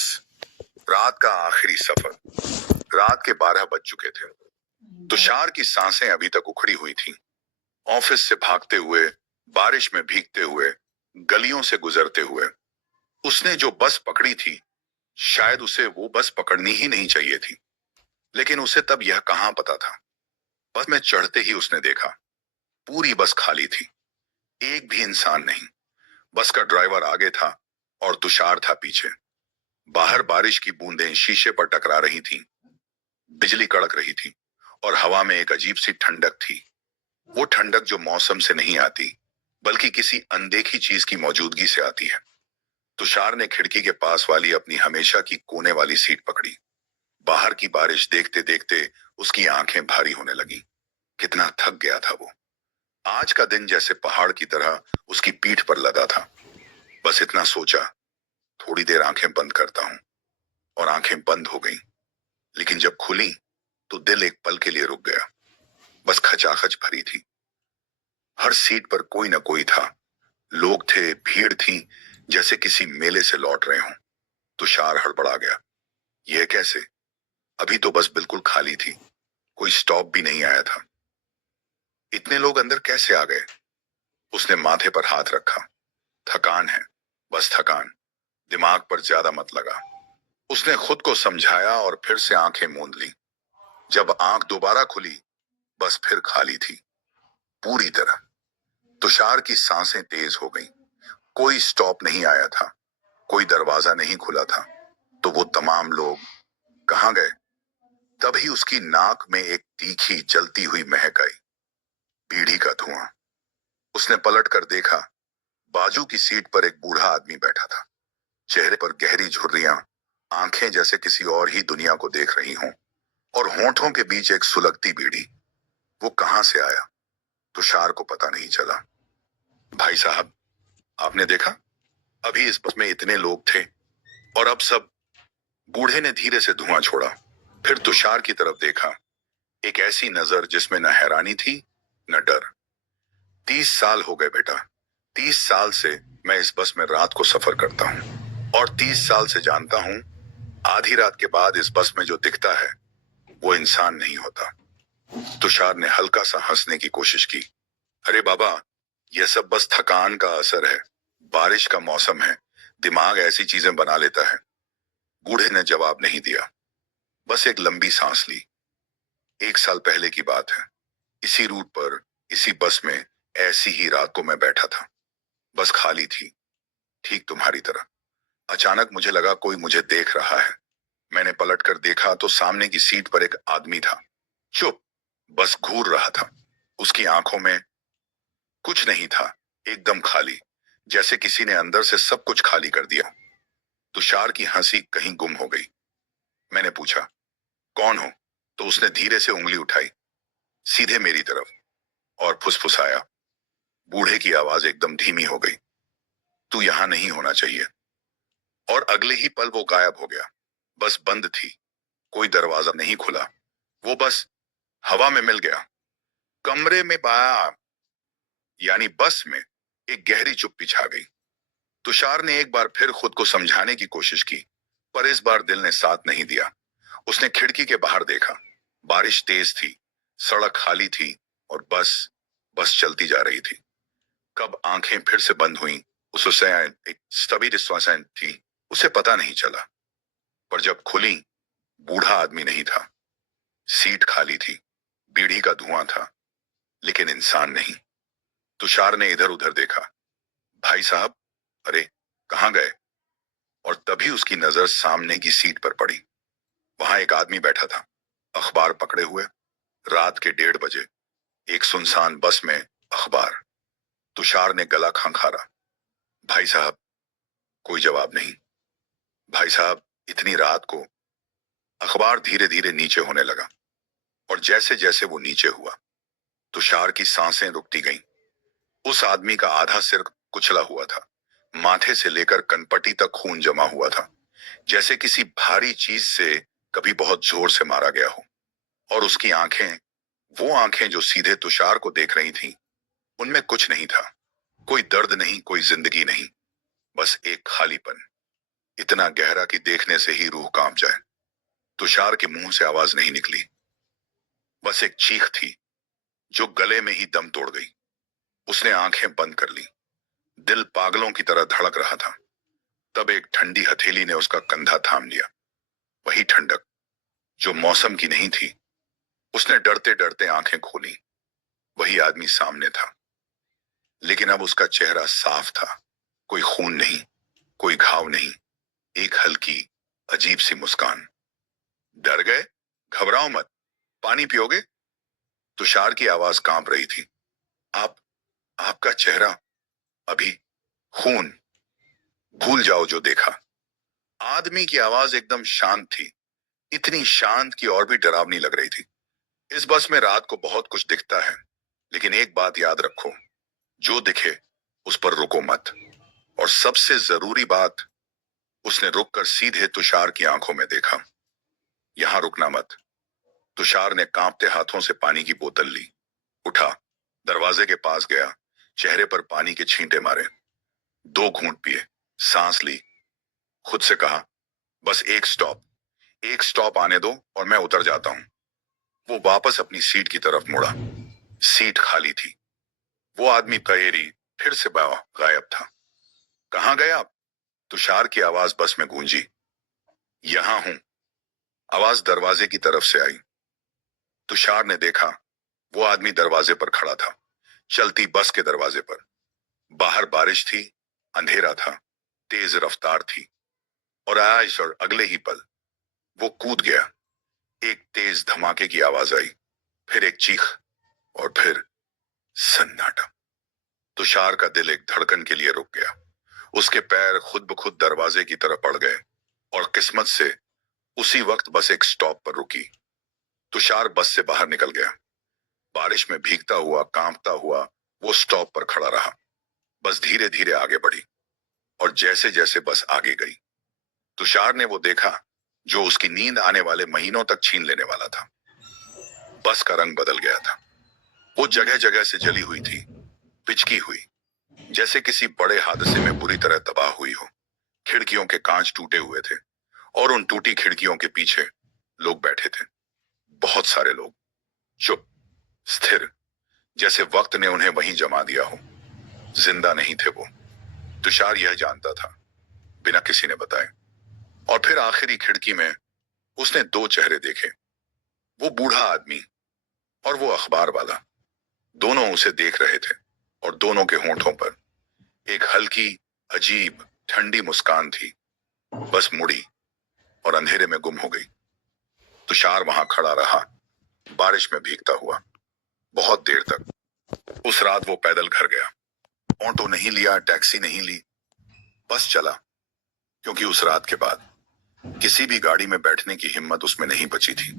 बस। रात का आखिरी सफर। रात के 12 बज चुके थे। तुषार की सांसें अभी तक उखड़ी हुई थीं। ऑफिस से भागते हुए, बारिश में भीगते हुए, गलियों से गुजरते हुए उसने जो बस पकड़ी थी, शायद उसे वो बस पकड़नी ही नहीं चाहिए थी। लेकिन उसे तब यह कहां पता था। बस में चढ़ते ही उसने देखा, पूरी बस खाली थी। एक भी इंसान नहीं। बस का ड्राइवर आगे था और तुषार था पीछे। बाहर बारिश की बूंदें शीशे पर टकरा रही थीं। बिजली कड़क रही थी और हवा में एक अजीब सी ठंडक थी। वो ठंडक जो मौसम से नहीं आती, बल्कि किसी अनदेखी चीज की मौजूदगी से आती है। तुषार ने खिड़की के पास वाली अपनी हमेशा की कोने वाली सीट पकड़ी। बाहर की बारिश देखते देखते उसकी आंखें भारी होने लगी। कितना थक गया था वो। आज का दिन जैसे पहाड़ की तरह उसकी पीठ पर लदा था। बस इतना सोचा, थोड़ी देर आंखें बंद करता हूं। और आंखें बंद हो गईं। लेकिन जब खुली तो दिल एक पल के लिए रुक गया। बस खचाखच भरी थी। हर सीट पर कोई न कोई था। लोग थे, भीड़ थी, जैसे किसी मेले से लौट रहे हों। तुषार हड़बड़ा गया। यह कैसे? अभी तो बस बिल्कुल खाली थी। कोई स्टॉप भी नहीं आया था। इतने लोग अंदर कैसे आ गए? उसने माथे पर हाथ रखा। थकान है, बस थकान। दिमाग पर ज्यादा मत लगा। उसने खुद को समझाया और फिर से आंखें मूंद ली। जब आंख दोबारा खुली, बस फिर खाली थी, पूरी तरह। तुषार की सांसें तेज हो गईं। कोई स्टॉप नहीं आया था, कोई दरवाजा नहीं खुला था। तो वो तमाम लोग कहां गए? तभी उसकी नाक में एक तीखी जलती हुई महक आई। बीड़ी का धुआं। उसने पलट कर देखा। बाजू की सीट पर एक बूढ़ा आदमी बैठा था। चेहरे पर गहरी झुर्रियां, आंखें जैसे किसी और ही दुनिया को देख रही हों, और होंठों के बीच एक सुलगती बीड़ी। वो कहां से आया, तुषार को पता नहीं चला। भाई साहब, आपने देखा? अभी इस बस में इतने लोग थे और अब सब। बूढ़े ने धीरे से धुआं छोड़ा। फिर तुषार की तरफ देखा। एक ऐसी नजर जिसमें न हैरानी थी, न डर। 30 साल हो गए बेटा। 30 साल से मैं इस बस में रात को सफर करता हूँ, और 30 साल से जानता हूँ, आधी रात के बाद इस बस में जो दिखता है वो इंसान नहीं होता। तुषार ने हल्का सा हंसने की कोशिश की। अरे बाबा, यह सब बस थकान का असर है। बारिश का मौसम है, दिमाग ऐसी चीजें बना लेता है। बूढ़े ने जवाब नहीं दिया, बस एक लंबी सांस ली। 1 साल पहले की बात है। इसी रूट पर, इसी बस में, ऐसी ही रात को मैं बैठा था। बस खाली थी, ठीक तुम्हारी तरह। अचानक मुझे लगा कोई मुझे देख रहा है। मैंने पलट कर देखा तो सामने की सीट पर एक आदमी था। चुप, बस घूर रहा था। उसकी आंखों में कुछ नहीं था, एकदम खाली, जैसे किसी ने अंदर से सब कुछ खाली कर दिया। तुषार की हंसी कहीं गुम हो गई। मैंने पूछा, कौन हो? तो उसने धीरे से उंगली उठाई, सीधे मेरी तरफ, और फुसफुसाया। बूढ़े की आवाज एकदम धीमी हो गई, तू यहां नहीं होना चाहिए। और अगले ही पल वो गायब हो गया। बस बंद थी, कोई दरवाजा नहीं खुला। वो बस हवा में मिल गया। कमरे में यानी बस में एक गहरी चुप्पी छा गई। तुषार ने एक बार फिर खुद को समझाने की कोशिश की, पर इस बार दिल ने साथ नहीं दिया। उसने खिड़की के बाहर देखा। बारिश तेज थी, सड़क खाली थी, और बस बस चलती जा रही थी। कब आंखें फिर से बंद हुईं, उसे एक स्थगित श्वासें थी, उसे पता नहीं चला। पर जब खुली, बूढ़ा आदमी नहीं था। सीट खाली थी, बीड़ी का धुआं था, लेकिन इंसान नहीं। तुषार ने इधर उधर देखा। भाई साहब, अरे कहाँ गए? और तभी उसकी नजर सामने की सीट पर पड़ी। वहां एक आदमी बैठा था, अखबार पकड़े हुए। रात के 1:30 बजे, एक सुनसान बस में अखबार। तुषार ने गला खंखारा। भाई साहब। कोई जवाब नहीं। भाई साहब, इतनी रात को। अखबार धीरे धीरे नीचे होने लगा, और जैसे जैसे वो नीचे हुआ, तुषार की सांसें रुकती गईं। उस आदमी का आधा सिर कुचला हुआ था। माथे से लेकर कनपटी तक खून जमा हुआ था, जैसे किसी भारी चीज से कभी बहुत जोर से मारा गया हो। और उसकी आंखें, वो आंखें जो सीधे तुषार को देख रही थीं, उनमें कुछ नहीं था। कोई दर्द नहीं, कोई जिंदगी नहीं, बस एक खालीपन। इतना गहरा कि देखने से ही रूह कांप जाए। तुषार के मुंह से आवाज नहीं निकली, बस एक चीख थी जो गले में ही दम तोड़ गई। उसने आंखें बंद कर ली। दिल पागलों की तरह धड़क रहा था। तब एक ठंडी हथेली ने उसका कंधा थाम लिया। वही ठंडक जो मौसम की नहीं थी। उसने डरते डरते आंखें खोली। वही आदमी सामने था, लेकिन अब उसका चेहरा साफ था। कोई खून नहीं, कोई घाव नहीं, एक हल्की अजीब सी मुस्कान। डर गए? घबराओ मत, पानी पियोगे? तुषार की आवाज कांप रही थी। आप आपका चेहरा अभी खून, भूल जाओ जो देखा। आदमी की आवाज एकदम शांत थी, इतनी शांत कि और भी डरावनी लग रही थी। इस बस में रात को बहुत कुछ दिखता है, लेकिन एक बात याद रखो, जो दिखे उस पर रुको मत। और सबसे जरूरी बात, उसने रुककर सीधे तुषार की आंखों में देखा। यहां रुकना मत। तुषार ने कांपते हाथों से पानी की बोतल ली, उठा, दरवाजे के पास गया, चेहरे पर पानी के छींटे मारे, 2 घूंट पिए, सांस ली, खुद से कहा, बस एक स्टॉप आने दो और मैं उतर जाता हूं। वो वापस अपनी सीट की तरफ मुड़ा। सीट खाली थी। वो आदमी कहेरी फिर से गायब था। कहां गए आप? तुषार की आवाज बस में गूंजी। यहां हूं। आवाज दरवाजे की तरफ से आई। तुषार ने देखा, वो आदमी दरवाजे पर खड़ा था, चलती बस के दरवाजे पर। बाहर बारिश थी, अंधेरा था, तेज रफ्तार थी, और अगले ही पल वो कूद गया। एक तेज धमाके की आवाज आई, फिर एक चीख, और फिर सन्नाटा। तुषार का दिल एक धड़कन के लिए रुक गया। उसके पैर खुद ब खुद दरवाजे की तरफ बढ़ गए, और किस्मत से उसी वक्त बस एक स्टॉप पर रुकी। तुषार बस से बाहर निकल गया। बारिश में भीगता हुआ, कांपता हुआ वो स्टॉप पर खड़ा रहा। बस धीरे धीरे आगे बढ़ी, और जैसे जैसे बस आगे गई, तुषार ने वो देखा जो उसकी नींद आने वाले महीनों तक छीन लेने वाला था। बस का रंग बदल गया था। वो जगह जगह से जली हुई थी, पिचकी हुई, जैसे किसी बड़े हादसे में बुरी तरह तबाह हुई हो। खिड़कियों के कांच टूटे हुए थे, और उन टूटी खिड़कियों के पीछे लोग बैठे थे। बहुत सारे लोग, चुप, स्थिर, जैसे वक्त ने उन्हें वहीं जमा दिया हो। जिंदा नहीं थे वो, तुषार यह जानता था, बिना किसी ने बताए। और फिर आखिरी खिड़की में उसने 2 चेहरे देखे, वो बूढ़ा आदमी और वो अखबार वाला। दोनों उसे देख रहे थे, और दोनों के होंठों पर एक हल्की, अजीब, ठंडी मुस्कान थी। बस मुड़ी और अंधेरे में गुम हो गई। तुषार वहां खड़ा रहा, बारिश में भीगता हुआ, बहुत देर तक। उस रात वो पैदल घर गया। ऑटो नहीं लिया, टैक्सी नहीं ली, बस चला, क्योंकि उस रात के बाद किसी भी गाड़ी में बैठने की हिम्मत उसमें नहीं बची थी।